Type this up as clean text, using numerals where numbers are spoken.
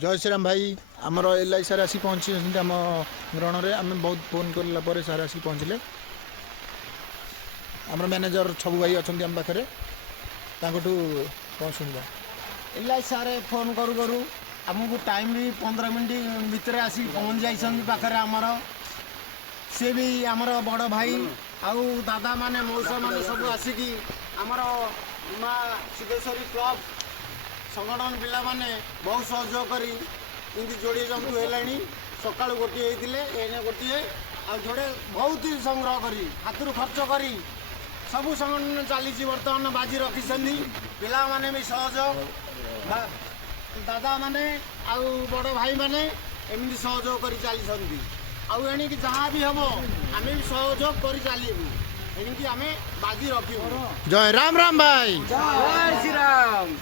जय श्रीराम भाई आमर एल आई सार आसी पहुँची आम ग्रहण में आम बहुत फोन कला सार आसी पहुँचले आम मैनेजर छबु भाई अच्छा आम पाखे कौन शुणा एल आई सार फोन करू करू आमको टाइम भी 15 मिनट भितर आसी पहुँच जाइए पाखे आमर सी भी आमर बड़ भाई आउ दादा माने मौसा माने सब आसिकी आमर माँ सिद्धेश्वरी क्लब संगठन पिला माने बहुत सहयोग करी इनती जोड़े जंतु है सका गोटे होते गोटे आ जोड़े बहुत ही संग्रह करी हाथ खर्च करी सबू संगठन चली बर्तमान बाजी रखी पिला माने भी सहयोग दादा माने आउ बड़ भाई माने एमती सहयोग कर चली आनी जहाँ भी हम आम भी सहयोग कर चलू एमती आम बाजी रखी जय राम राम भाई जय श्री राम।